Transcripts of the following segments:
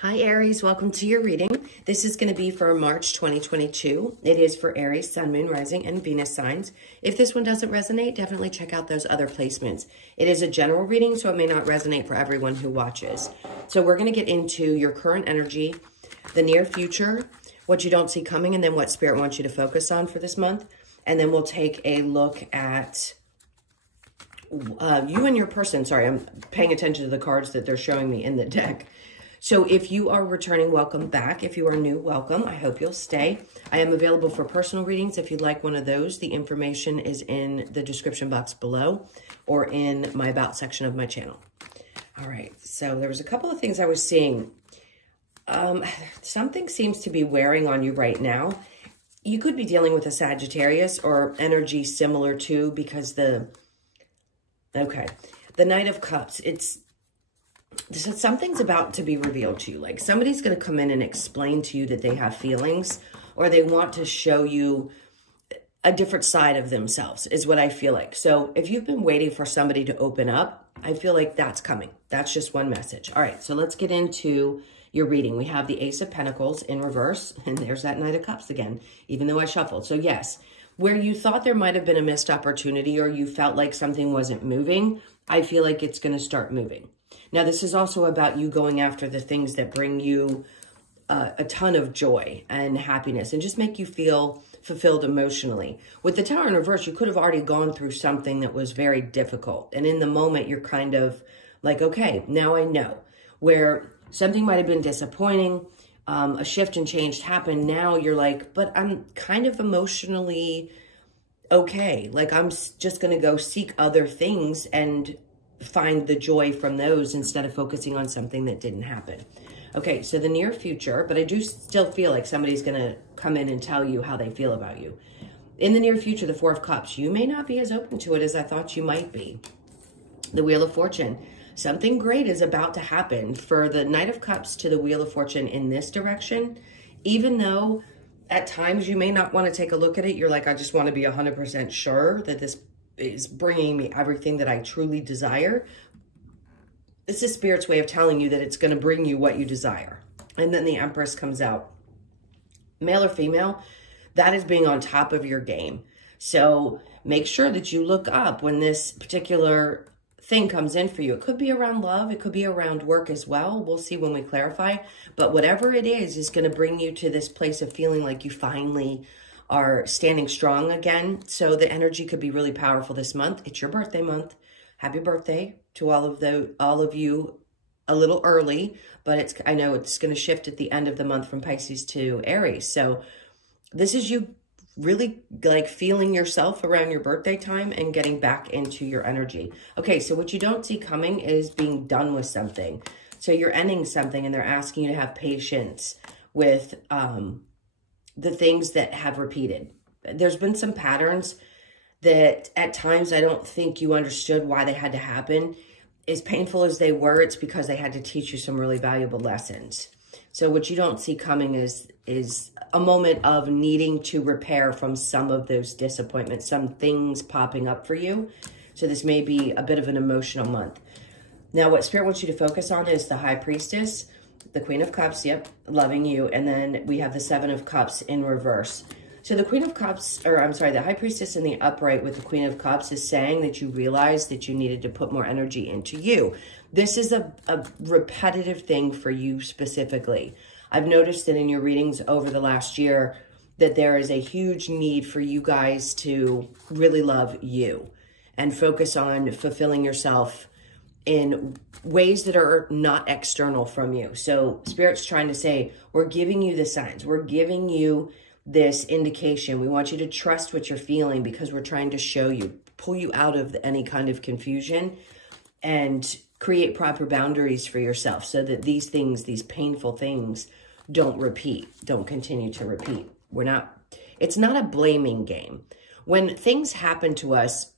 Hi Aries, welcome to your reading. This is going to be for March 2022. It is for Aries, Sun, Moon, Rising, and Venus signs. If this one doesn't resonate, definitely check out those other placements. It is a general reading, so it may not resonate for everyone who watches. So we're going to get into your current energy, the near future, what you don't see coming, and then what Spirit wants you to focus on for this month. And then we'll take a look at you and your person. Sorry, I'm paying attention to the cards that they're showing me in the deck. So if you are returning, welcome back. If you are new, welcome. I hope you'll stay. I am available for personal readings. If you'd like one of those, the information is in the description box below or in my About section of my channel. All right, so there was a couple of things I was seeing. Something seems to be wearing on you right now. You could be dealing with a Sagittarius or energy similar to, because the Knight of Cups, something's about to be revealed to you. Like somebody's going to come in and explain to you that they have feelings, or they want to show you a different side of themselves is what I feel like. So if you've been waiting for somebody to open up, I feel like that's coming. That's just one message. All right, so let's get into your reading. We have the Ace of Pentacles in reverse, and there's that Knight of Cups again, even though I shuffled. So yes, where you thought there might have been a missed opportunity or you felt like something wasn't moving, I feel like it's going to start moving. Now, this is also about you going after the things that bring you a ton of joy and happiness and just make you feel fulfilled emotionally. With the Tower in reverse, you could have already gone through something that was very difficult. And in the moment, you're kind of like, okay, now I know. Where something might have been disappointing, a shift and change happened. Now you're like, but I'm kind of emotionally okay. Like I'm just going to go seek other things and find the joy from those instead of focusing on something that didn't happen. Okay, so the near future, but I do still feel like somebody's going to come in and tell you how they feel about you. In the near future, the Four of Cups, you may not be as open to it as I thought you might be. The Wheel of Fortune, something great is about to happen. For the Knight of Cups to the Wheel of Fortune in this direction, even though at times you may not want to take a look at it, you're like, I just want to be 100% sure that this is bringing me everything that I truly desire. This is Spirit's way of telling you that it's going to bring you what you desire. And then the Empress comes out. Male or female, that is being on top of your game. So make sure that you look up when this particular thing comes in for you. It could be around love. It could be around work as well. We'll see when we clarify. But whatever it is going to bring you to this place of feeling like you finally are standing strong again. So the energy could be really powerful this month. It's your birthday month. Happy birthday to all of you a little early, but I know it's going to shift at the end of the month from Pisces to Aries. So this is you really like feeling yourself around your birthday time and getting back into your energy. Okay, so what you don't see coming is being done with something. So you're ending something and they're asking you to have patience with the things that have repeated. There's been some patterns that at times I don't think you understood why they had to happen. As painful as they were, it's because they had to teach you some really valuable lessons. So what you don't see coming is a moment of needing to repair from some of those disappointments, some things popping up for you. So this may be a bit of an emotional month. Now, what Spirit wants you to focus on is the High Priestess, the Queen of Cups, yep, loving you. And then we have the Seven of Cups in reverse. So the Queen of Cups, or I'm sorry, the High Priestess in the upright with the Queen of Cups is saying that you realized that you needed to put more energy into you. This is a repetitive thing for you specifically. I've noticed that in your readings over the last year that there is a huge need for you guys to really love you and focus on fulfilling yourself in ways that are not external from you. So Spirit's trying to say, we're giving you the signs. We're giving you this indication. We want you to trust what you're feeling because we're trying to show you, pull you out of any kind of confusion and create proper boundaries for yourself so that these things, these painful things don't repeat, don't continue to repeat. It's not a blaming game. When things happen to us,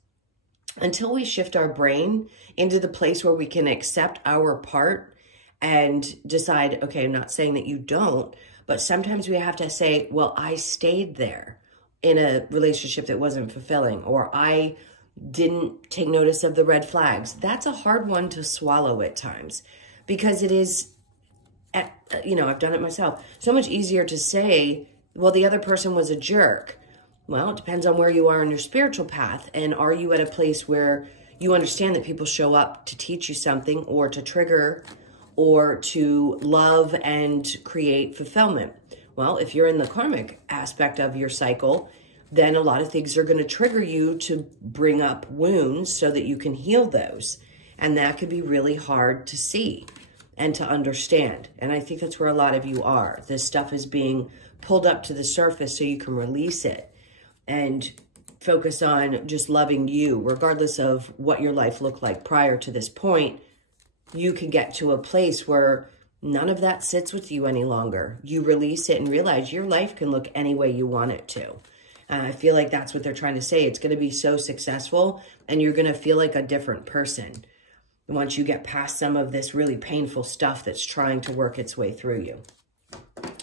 until we shift our brain into the place where we can accept our part and decide, okay, I'm not saying that you don't, but sometimes we have to say, well, I stayed there in a relationship that wasn't fulfilling, or I didn't take notice of the red flags. That's a hard one to swallow at times because it is you know, I've done it myself. So much easier to say, well, the other person was a jerk. Well, it depends on where you are in your spiritual path. And are you at a place where you understand that people show up to teach you something or to trigger or to love and create fulfillment? Well, if you're in the karmic aspect of your cycle, then a lot of things are going to trigger you to bring up wounds so that you can heal those. And that could be really hard to see and to understand. And I think that's where a lot of you are. This stuff is being pulled up to the surface so you can release it and focus on just loving you, regardless of what your life looked like prior to this point. You can get to a place where none of that sits with you any longer. You release it and realize your life can look any way you want it to. And I feel like that's what they're trying to say. It's going to be so successful and you're going to feel like a different person once you get past some of this really painful stuff that's trying to work its way through you.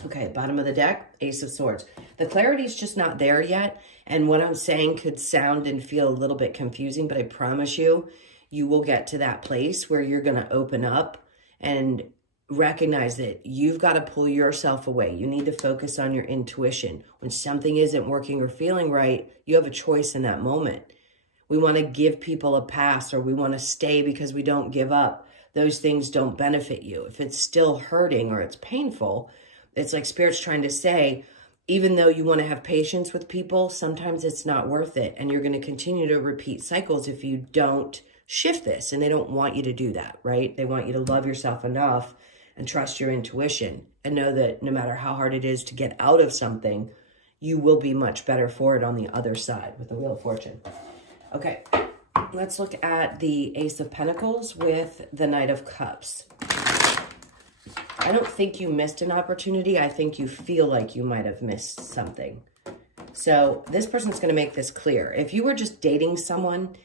Okay, bottom of the deck, Ace of Swords. The clarity is just not there yet. And what I'm saying could sound and feel a little bit confusing, but I promise you, you will get to that place where you're going to open up and recognize that you've got to pull yourself away. You need to focus on your intuition. When something isn't working or feeling right, you have a choice in that moment. We want to give people a pass or we want to stay because we don't give up. Those things don't benefit you. If it's still hurting or it's painful, it's like Spirit's trying to say, even though you want to have patience with people, sometimes it's not worth it. And you're going to continue to repeat cycles if you don't shift this. And they don't want you to do that, right? They want you to love yourself enough and trust your intuition and know that no matter how hard it is to get out of something, you will be much better for it on the other side with the Wheel of Fortune. Okay, let's look at the Ace of Pentacles with the Knight of Cups. I don't think you missed an opportunity. I think you feel like you might have missed something. So this person's going to make this clear. If you were just dating someone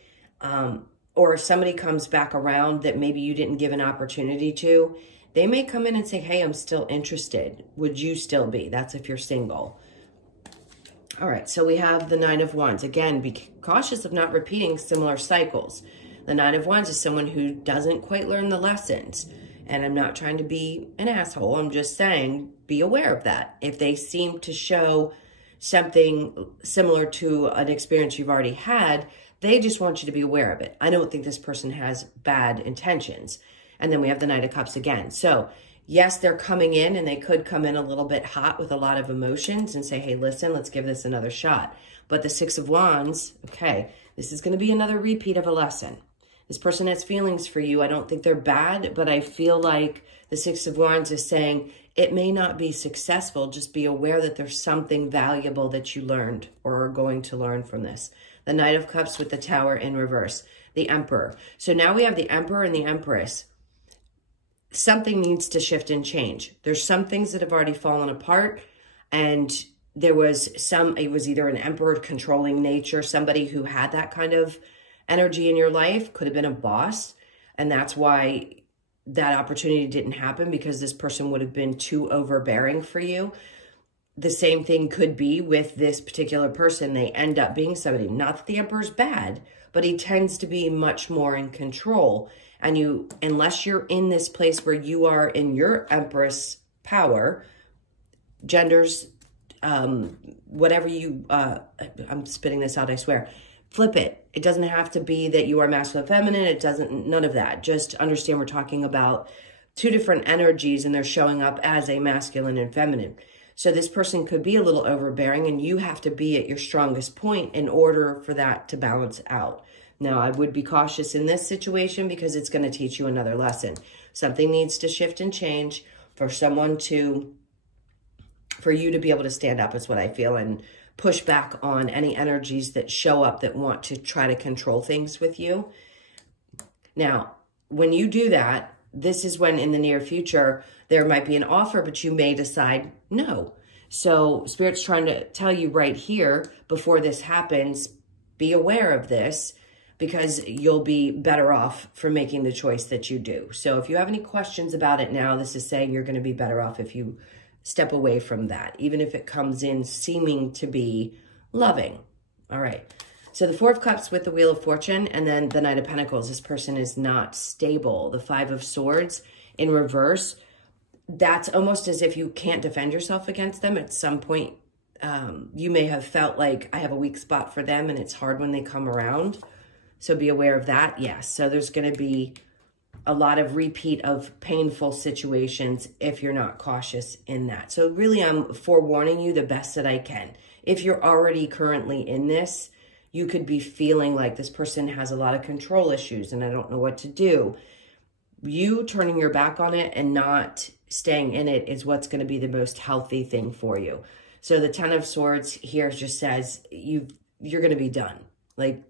or if somebody comes back around that maybe you didn't give an opportunity to, they may come in and say, hey, I'm still interested. Would you still be? That's if you're single. All right, so we have the Nine of Wands. Again, be cautious of not repeating similar cycles. The Nine of Wands is someone who doesn't quite learn the lessons. And I'm not trying to be an asshole. I'm just saying, be aware of that. If they seem to show something similar to an experience you've already had, they just want you to be aware of it. I don't think this person has bad intentions. And then we have the Knight of Cups again. So yes, they're coming in and they could come in a little bit hot with a lot of emotions and say, hey, listen, let's give this another shot. But the Six of Wands, okay, this is going to be another repeat of a lesson. This person has feelings for you. I don't think they're bad, but I feel like the Six of Wands is saying it may not be successful. Just be aware that there's something valuable that you learned or are going to learn from this. The Knight of Cups with the Tower in reverse, the Emperor. So now we have the Emperor and the Empress. Something needs to shift and change. There's some things that have already fallen apart, and there was it was either an emperor controlling nature, somebody who had that kind of energy in your life, could have been a boss, and that's why that opportunity didn't happen, because this person would have been too overbearing for you. The same thing could be with this particular person. They end up being somebody, not that the Emperor's bad, but he tends to be much more in control. And you, unless you're in this place where you are in your Empress power, genders, whatever you, I'm spitting this out, I swear, flip it. It doesn't have to be that you are masculine, feminine. It doesn't, none of that. Just understand we're talking about two different energies and they're showing up as a masculine and feminine. So this person could be a little overbearing and you have to be at your strongest point in order for that to balance out. Now, I would be cautious in this situation because it's going to teach you another lesson. Something needs to shift and change for you to be able to stand up is what I feel, and push back on any energies that show up that want to try to control things with you. Now, when you do that, this is when in the near future, there might be an offer, but you may decide no. So Spirit's trying to tell you right here, before this happens, be aware of this, because you'll be better off for making the choice that you do. So if you have any questions about it now, this is saying you're going to be better off if you step away from that, even if it comes in seeming to be loving. All right. So the Four of Cups with the Wheel of Fortune, and then the Knight of Pentacles. This person is not stable. The Five of Swords in reverse. that's almost as if you can't defend yourself against them. At some point, you may have felt like I have a weak spot for them and it's hard when they come around. So be aware of that. Yes. So there's going to be a lot of repeat of painful situations if you're not cautious in that. So really, I'm forewarning you the best that I can. If you're already currently in this, you could be feeling like this person has a lot of control issues and I don't know what to do. You turning your back on it and not staying in it is what's going to be the most healthy thing for you. So the Ten of Swords here just says you're going to be done. Like,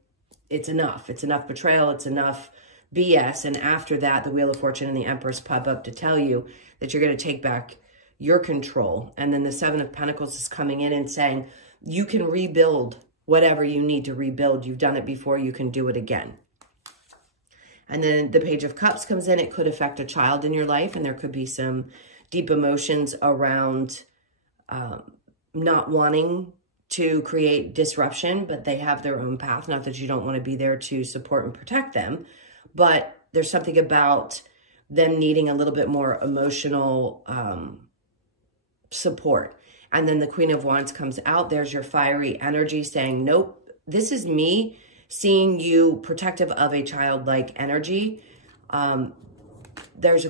it's enough. It's enough betrayal. It's enough BS. And after that, the Wheel of Fortune and the Empress pop up to tell you that you're going to take back your control. And then the Seven of Pentacles is coming in and saying you can rebuild whatever you need to rebuild. You've done it before. You can do it again. And then the Page of Cups comes in. It could affect a child in your life, and there could be some deep emotions around not wanting to create disruption, but they have their own path. Not that you don't want to be there to support and protect them, but there's something about them needing a little bit more emotional support. And then the Queen of Wands comes out. There's your fiery energy saying, nope, this is me seeing you protective of a childlike energy. There's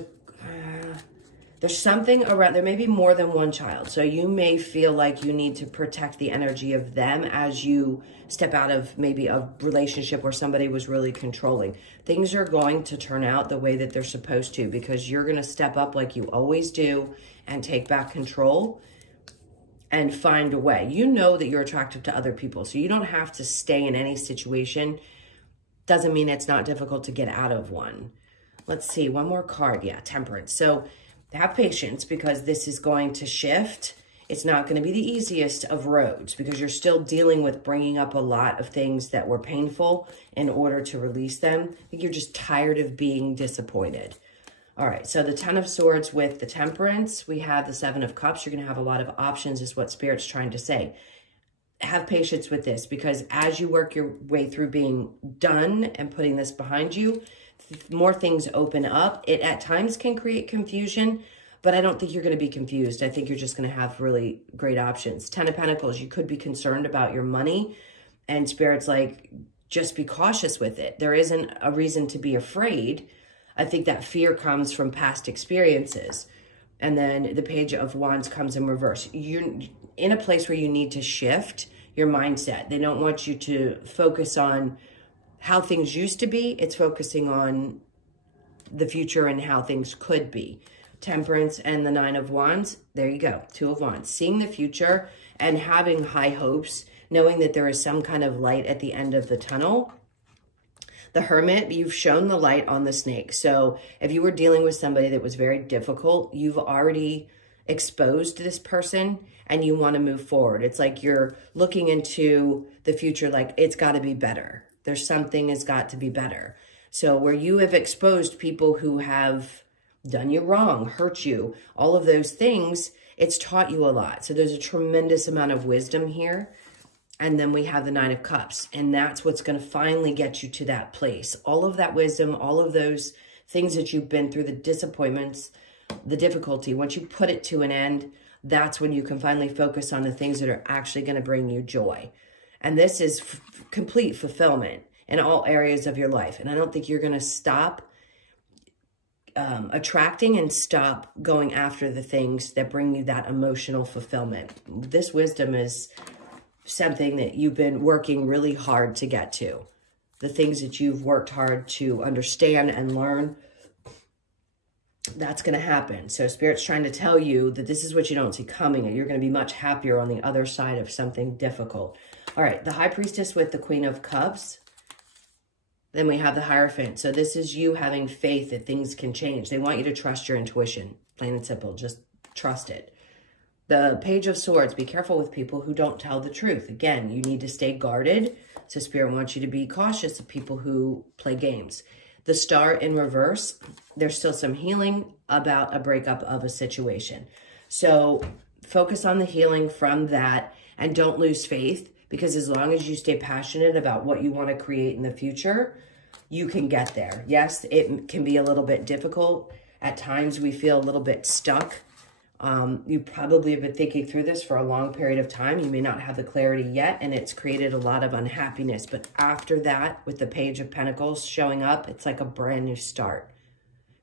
something around, there may be more than one child. So you may feel like you need to protect the energy of them as you step out of maybe a relationship where somebody was really controlling. Things are going to turn out the way that they're supposed to because you're going to step up like you always do and take back control and find a way. You know that you're attractive to other people, so you don't have to stay in any situation. Doesn't mean it's not difficult to get out of one. Let's see, one more card. Yeah, Temperance. So have patience because this is going to shift. It's not going to be the easiest of roads because you're still dealing with bringing up a lot of things that were painful in order to release them. I think you're just tired of being disappointed. All right, so the Ten of Swords with the Temperance, we have the Seven of Cups. You're going to have a lot of options is what Spirit's trying to say. Have patience with this because as you work your way through being done and putting this behind you, more things open up. It at times can create confusion, but I don't think you're going to be confused. I think you're just going to have really great options. Ten of Pentacles, you could be concerned about your money, and Spirit's like, just be cautious with it. There isn't a reason to be afraid. I think that fear comes from past experiences. And then the Page of Wands comes in reverse. You're in a place where you need to shift your mindset. They don't want you to focus on how things used to be. It's focusing on the future and how things could be. Temperance and the Nine of Wands. There you go. Two of Wands. Seeing the future and having high hopes, knowing that there is some kind of light at the end of the tunnel. The Hermit, you've shown the light on the snake. So if you were dealing with somebody that was very difficult, you've already exposed this person and you want to move forward. It's like you're looking into the future like it's got to be better. There's something has got to be better. So where you have exposed people who have done you wrong, hurt you, all of those things, it's taught you a lot. So there's a tremendous amount of wisdom here. And then we have the Nine of Cups. And that's what's going to finally get you to that place. All of that wisdom, all of those things that you've been through, the disappointments, the difficulty, once you put it to an end, that's when you can finally focus on the things that are actually going to bring you joy. And this is complete fulfillment in all areas of your life. And I don't think you're going to stop attracting and stop going after the things that bring you that emotional fulfillment. This wisdom is something that you've been working really hard to get to. The things that you've worked hard to understand and learn, that's going to happen. So Spirit's trying to tell you that this is what you don't see coming, and you're going to be much happier on the other side of something difficult. All right, the High Priestess with the Queen of Cups. Then we have the Hierophant. So this is you having faith that things can change. They want you to trust your intuition, plain and simple. Just trust it. The Page of Swords, be careful with people who don't tell the truth. Again, you need to stay guarded. So Spirit wants you to be cautious of people who play games. The Star in reverse, there's still some healing about a breakup of a situation. So focus on the healing from that and don't lose faith, because as long as you stay passionate about what you want to create in the future, you can get there. Yes, it can be a little bit difficult At times we feel a little bit stuck. You probably have been thinking through this for a long period of time. You may not have the clarity yet, and it's created a lot of unhappiness. But after that, with the Page of Pentacles showing up, it's like a brand new start.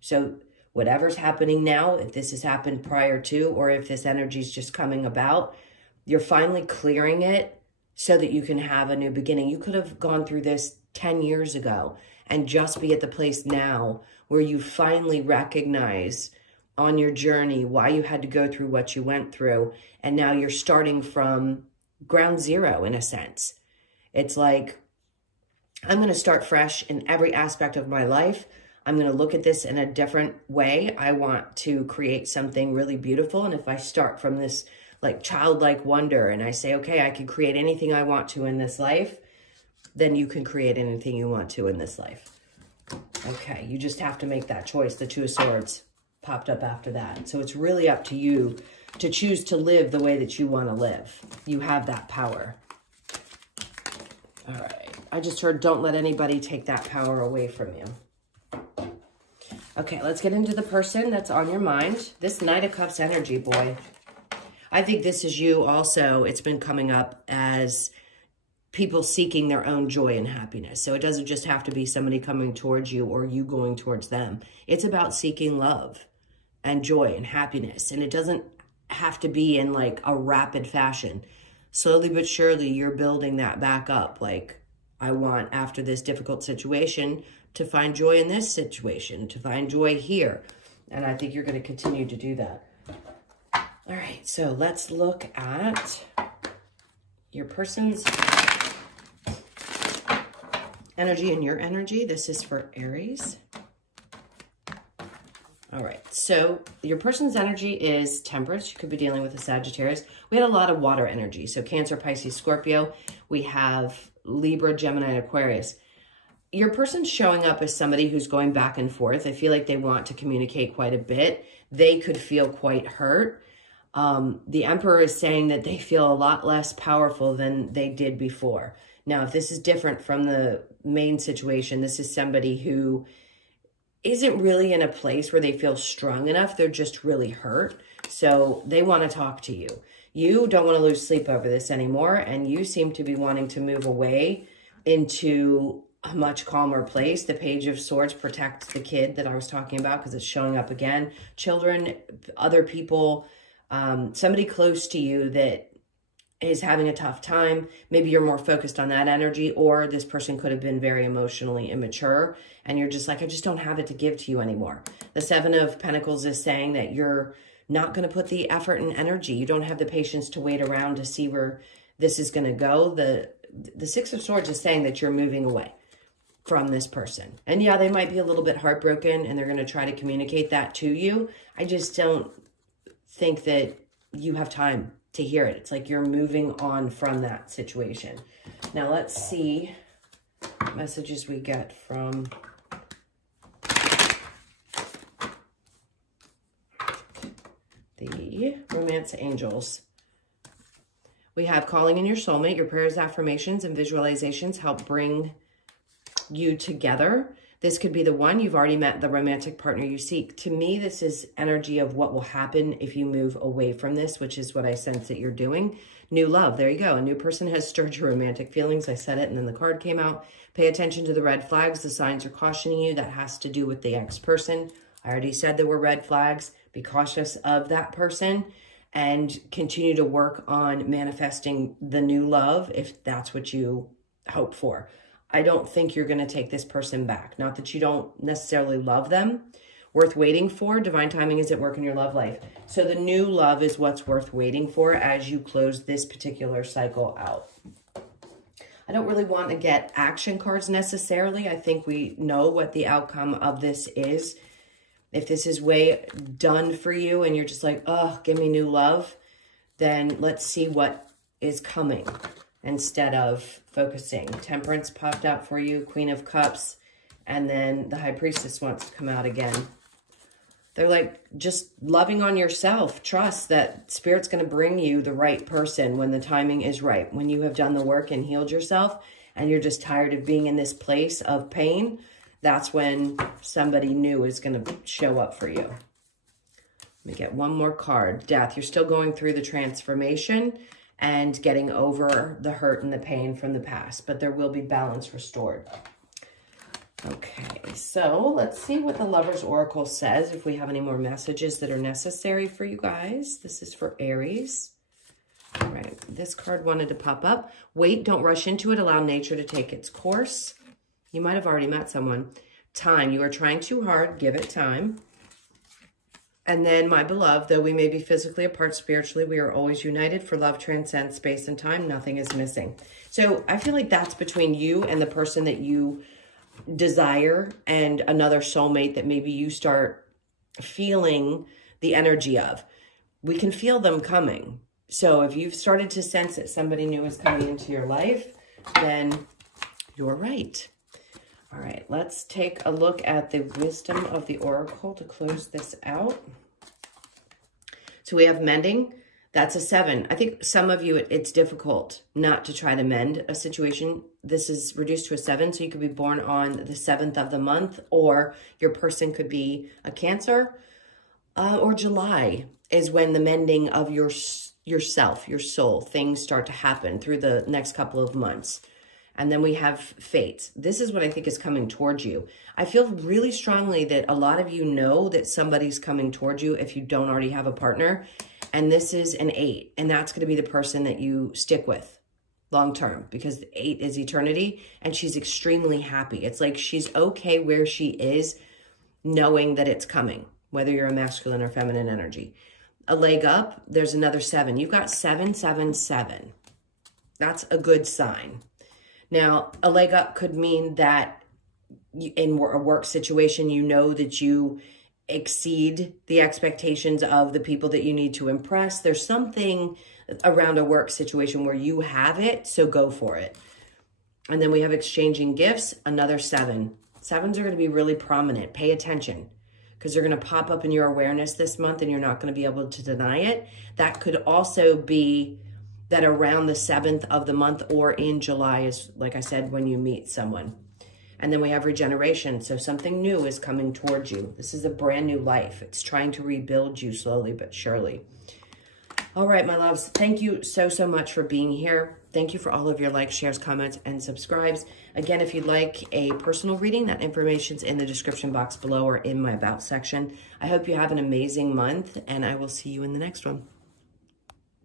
So whatever's happening now, if this has happened prior to, or if this energy is just coming about, you're finally clearing it so that you can have a new beginning. You could have gone through this 10 years ago and just be at the place now where you finally recognize on your journey why you had to go through what you went through. And now you're starting from ground zero in a sense. It's like, I'm going to start fresh in every aspect of my life. I'm going to look at this in a different way. I want to create something really beautiful. And if I start from this like childlike wonder and I say, okay, I can create anything I want to in this life, then you can create anything you want to in this life. Okay, you just have to make that choice. The Two of Swords popped up after that. So it's really up to you to choose to live the way that you want to live. You have that power. All right. I just heard, don't let anybody take that power away from you. Okay, let's get into the person that's on your mind. This Knight of Cups energy, boy. I think this is you also. It's been coming up as people seeking their own joy and happiness. So it doesn't just have to be somebody coming towards you or you going towards them. It's about seeking love and joy and happiness. And it doesn't have to be in like a rapid fashion. Slowly but surely, you're building that back up. Like, I want, after this difficult situation, to find joy in this situation, to find joy here. And I think you're going to continue to do that. All right, so let's look at your person's energy and your energy. This is for Aries. All right, so your person's energy is Temperance. You could be dealing with a Sagittarius. We had a lot of water energy. So Cancer, Pisces, Scorpio. We have Libra, Gemini, and Aquarius. Your person's showing up as somebody who's going back and forth. I feel like they want to communicate quite a bit. They could feel quite hurt. The Emperor is saying that they feel a lot less powerful than they did before. Now, if this is different from the main situation, this is somebody who isn't really in a place where they feel strong enough. They're just really hurt. So they want to talk to you. You don't want to lose sleep over this anymore. And you seem to be wanting to move away into a much calmer place. The Page of Swords protects the kid that I was talking about because it's showing up again. Children, other people, somebody close to you that is having a tough time. Maybe you're more focused on that energy, or this person could have been very emotionally immature and you're just like, I just don't have it to give to you anymore. The Seven of Pentacles is saying that you're not going to put the effort and energy. You don't have the patience to wait around to see where this is going to go. The Six of Swords is saying that you're moving away from this person. And yeah, they might be a little bit heartbroken and they're going to try to communicate that to you. I just don't think that you have time to hear it. It's like you're moving on from that situation. Now let's see what messages we get from the Romance Angels. We have calling in your soulmate. Your prayers, affirmations, and visualizations help bring you together. This could be the one. You've already met the romantic partner you seek. To me, this is energy of what will happen if you move away from this, which is what I sense that you're doing. New love. There you go. A new person has stirred your romantic feelings. I said it, and then the card came out. Pay attention to the red flags. The signs are cautioning you. That has to do with the ex-person. I already said there were red flags. Be cautious of that person and continue to work on manifesting the new love if that's what you hope for. I don't think you're going to take this person back. Not that you don't necessarily love them. Worth waiting for. Divine timing is at work in your love life. So the new love is what's worth waiting for as you close this particular cycle out. I don't really want to get action cards necessarily. I think we know what the outcome of this is. If this is way done for you and you're just like, oh, give me new love, then let's see what is coming instead of focusing. Temperance popped out for you, Queen of Cups, and then the High Priestess wants to come out again. They're like, just loving on yourself. Trust that Spirit's going to bring you the right person when the timing is right. When you have done the work and healed yourself and you're just tired of being in this place of pain, that's when somebody new is going to show up for you. Let me get one more card. Death. You're still going through the transformation and getting over the hurt and the pain from the past, but there will be balance restored. Okay, so let's see what the Lover's Oracle says, if we have any more messages that are necessary for you guys. This is for Aries. All right, this card wanted to pop up. Wait, don't rush into it. Allow nature to take its course. You might have already met someone. Time, you are trying too hard. Give it time. And then, my beloved, though we may be physically apart spiritually, we are always united, for love transcends space and time. Nothing is missing. So I feel like that's between you and the person that you desire and another soulmate that maybe you start feeling the energy of. We can feel them coming. So if you've started to sense that somebody new is coming into your life, then you're right. All right, let's take a look at the wisdom of the Oracle to close this out. So we have mending. That's a 7. I think some of you, it's difficult not to try to mend a situation. This is reduced to a 7, so you could be born on the 7th of the month, or your person could be a Cancer, or July is when the mending of yourself, your soul, things start to happen through the next couple of months. And then we have fate. This is what I think is coming towards you. I feel really strongly that a lot of you know that somebody's coming towards you if you don't already have a partner. And this is an 8. And that's going to be the person that you stick with long term, because 8 is eternity. And she's extremely happy. It's like she's okay where she is, knowing that it's coming, whether you're a masculine or feminine energy. A leg up, there's another 7. You've got 7, 7, 7. That's a good sign. Now, a leg up could mean that in a work situation, you know that you exceed the expectations of the people that you need to impress. There's something around a work situation where you have it, so go for it. And then we have exchanging gifts, another 7. 7s are going to be really prominent. Pay attention, because they're going to pop up in your awareness this month and you're not going to be able to deny it. That could also be that around the 7th of the month or in July is, like I said, when you meet someone. And then we have regeneration. So something new is coming towards you. This is a brand new life. It's trying to rebuild you slowly but surely. All right, my loves. Thank you so, so much for being here. Thank you for all of your likes, shares, comments, and subscribes. Again, if you'd like a personal reading, that information's in the description box below or in my About section. I hope you have an amazing month, and I will see you in the next one.